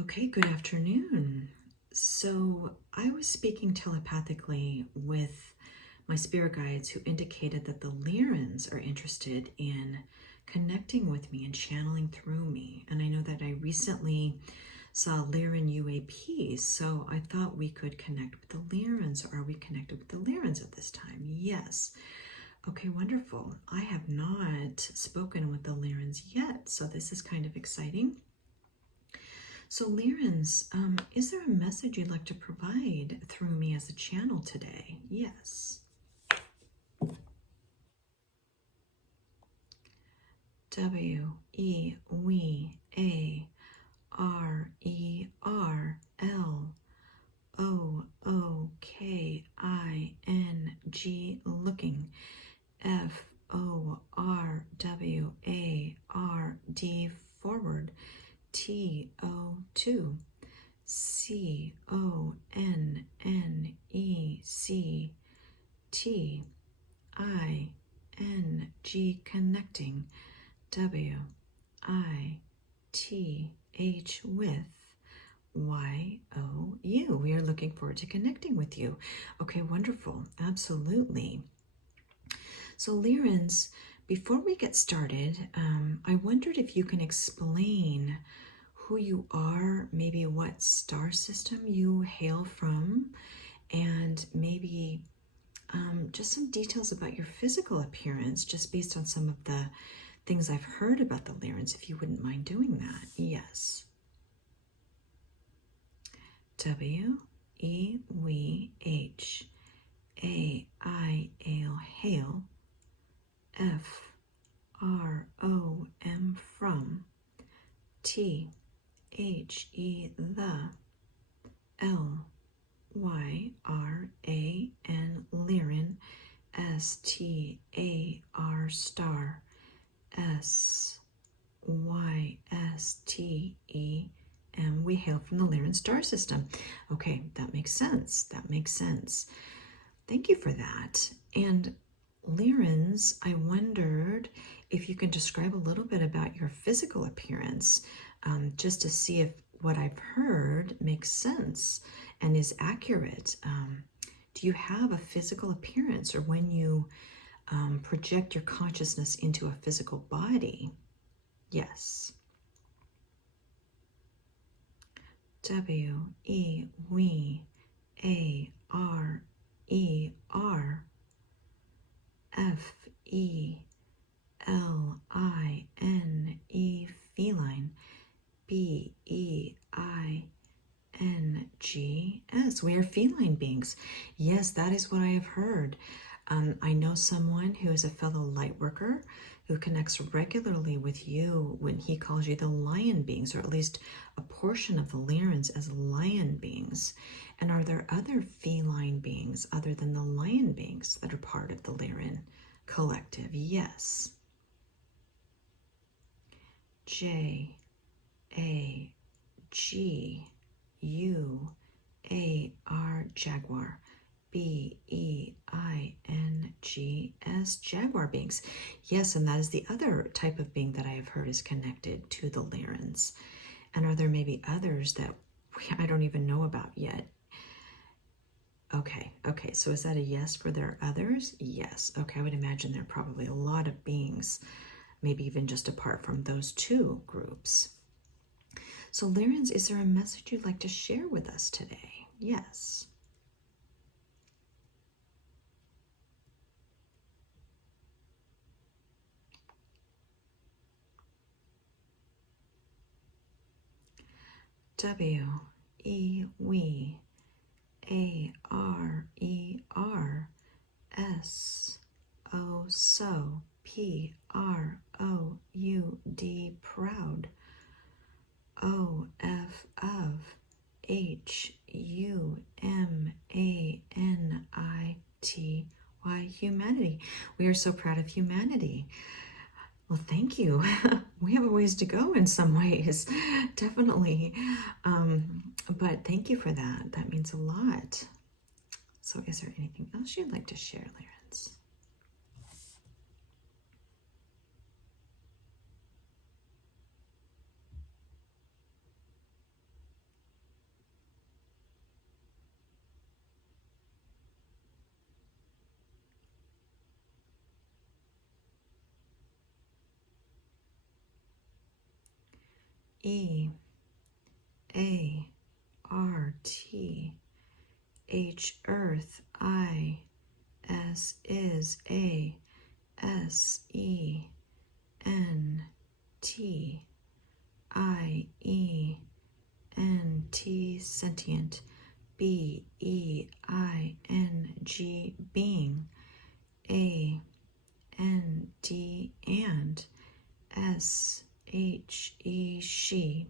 Okay, good afternoon. So I was speaking telepathically with my spirit guides who indicated that the Lyrans are interested in connecting with me and channeling through me. And I know that I recently saw Lyran UAPs, so I thought we could connect with the Lyrans. Are we connected with the Lyrans at this time? Yes. Okay, wonderful. I have not spoken with the Lyrans yet, so this is kind of exciting. So, Lyrans, is there a message you'd like to provide through me as a channel today? Yes. WEARRLOOKING, looking. FORWARD, forward. TO2. CONNECTING, connecting. WITH YOU. We are looking forward to connecting with you. Okay, wonderful. Absolutely. So, Lyrans, before we get started, I wondered if you can explain who you are, maybe what star system you hail from, and maybe just some details about your physical appearance, just based on some of the things I've heard about the Lyrans, if you wouldn't mind doing that. Yes. WEWHAIL, hail. FROM, from. THE, the. LYRAN, Lyran. STAR, star. SYSTEM, we hail from the Lyran star system. Okay, that makes sense. That makes sense. Thank you for that. And Lyrans, I wondered if you can describe a little bit about your physical appearance, just to see if what I've heard makes sense and is accurate. Do you have a physical appearance, or when you project your consciousness into a physical body? Yes. WEWARER, FELINE, feline. BEINGS, we are feline beings. Yes, that is what I have heard. I know someone who is a fellow light worker who connects regularly with you when he calls you the lion beings, or at least a portion of the Lyrans as lion beings. And are there other feline beings other than the lion beings that are part of the Lyran collective? Yes. JAGUAR, jaguar. BEINGS, jaguar beings. Yes, and that is the other type of being that I have heard is connected to the Lyrans. And are there maybe others that I don't even know about yet? Okay, so is that a yes for there are others? Yes. Okay, I would imagine there are probably a lot of beings, maybe even just apart from those two groups. So, Lyrans, is there a message you'd like to share with us today? Yes. WEWARERS, so, PROUD, proud. OF, of. HUMANITY, humanity. We are so proud of humanity. Well, thank you. We have a ways to go in some ways, definitely. But thank you for that. That means a lot. So is there anything else you'd like to share, Lyrans? E A R T H Earth I S is A S E N T I E N T sentient B E I N G being A N D and S H E she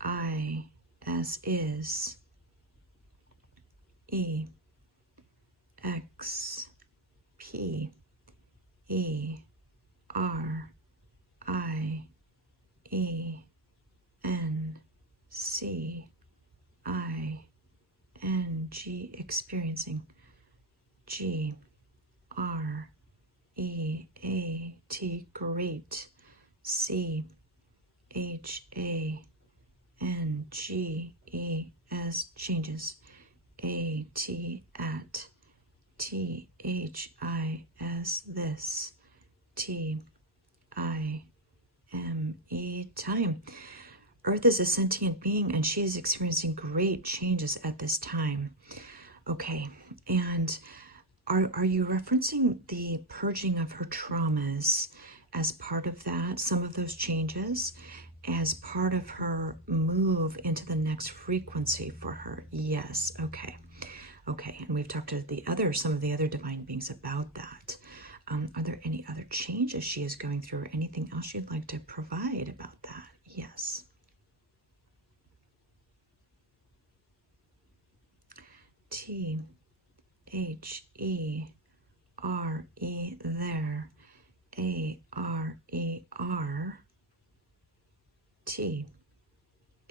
I as is E X P E R I E N C I N G experiencing G R E A T great C H A N G E S changes A T at T H I S this T I M E time. Earth is a sentient being and she is experiencing great changes at this time. Okay, and are you referencing the purging of her traumas as part of that, some of those changes, as part of her move into the next frequency for her? Yes, okay. Okay, and we've talked to some of the other divine beings about that. Are there any other changes she is going through or anything else you'd like to provide about that? Yes. T H E R E there A R E R T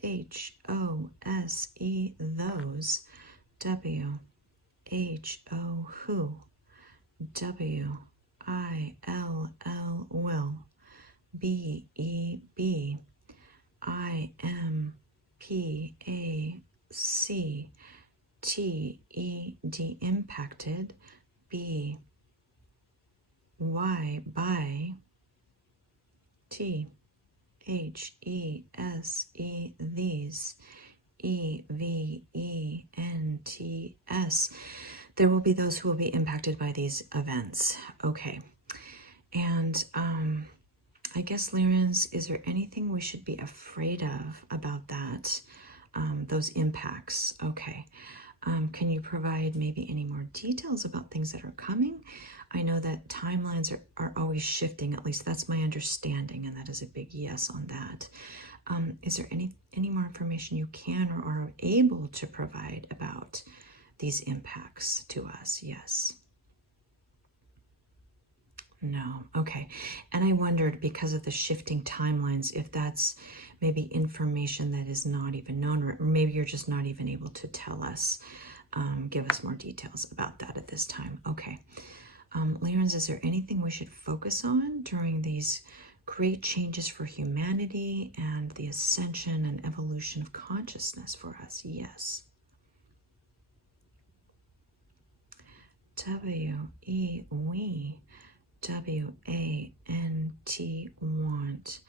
H O S E those W H O who W I L L will B E B I M P A C T E D impacted B Y by T H E S E these E V E N T S. There will be those who will be impacted by these events. Okay. And I guess, Lyrans, is there anything we should be afraid of about that, those impacts? Okay. Can you provide maybe any more details about things that are coming? I know that timelines are always shifting, at least that's my understanding, and that is a big yes on that. Is there any more information you can or are able to provide about these impacts to us? Yes. No. Okay. And I wondered, because of the shifting timelines, if that's maybe information that is not even known, or maybe you're just not even able to tell us, give us more details about that at this time. Okay. Lyrans, is there anything we should focus on during these great changes for humanity and the ascension and evolution of consciousness for us? Yes. W-E, we. W-A-N-T, want.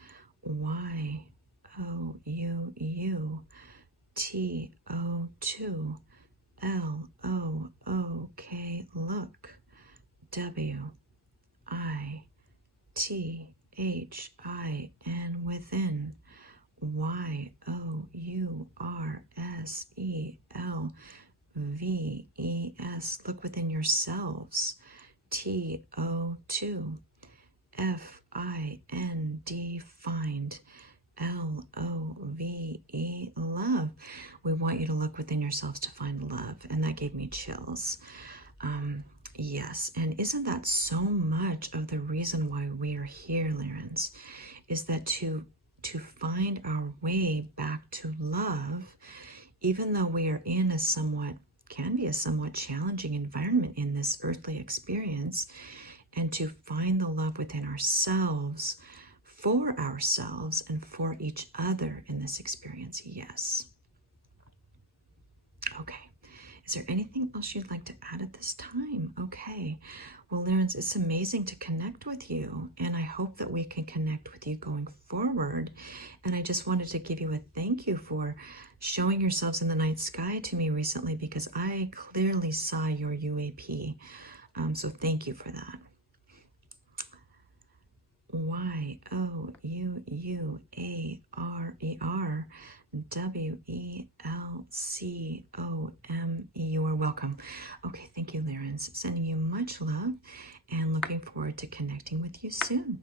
Y-O-U-U. T-O-2. L-O-O-K, look. W-I-T-H-I-N, within. Y-O-U-R-S-E-L. V-E-S, look within yourselves. T-O-2. F-I-N-D, find. L-O-V-E, love. We want you to look within yourselves to find love. And that gave me chills. Yes, and isn't that so much of the reason why we are here, Lyrans, is that to find our way back to love, even though we are in can be a somewhat challenging environment in this earthly experience, and to find the love within ourselves, for ourselves, and for each other in this experience. Yes. Okay. Is there anything else you'd like to add at this time? Okay. Well, Lyrans, it's amazing to connect with you, and I hope that we can connect with you going forward. And I just wanted to give you a thank you for showing yourselves in the night sky to me recently, because I clearly saw your UAP. So thank you for that. YOUARERWELCOME. You are welcome. Okay, thank you, Lyrans. Sending you much love and looking forward to connecting with you soon.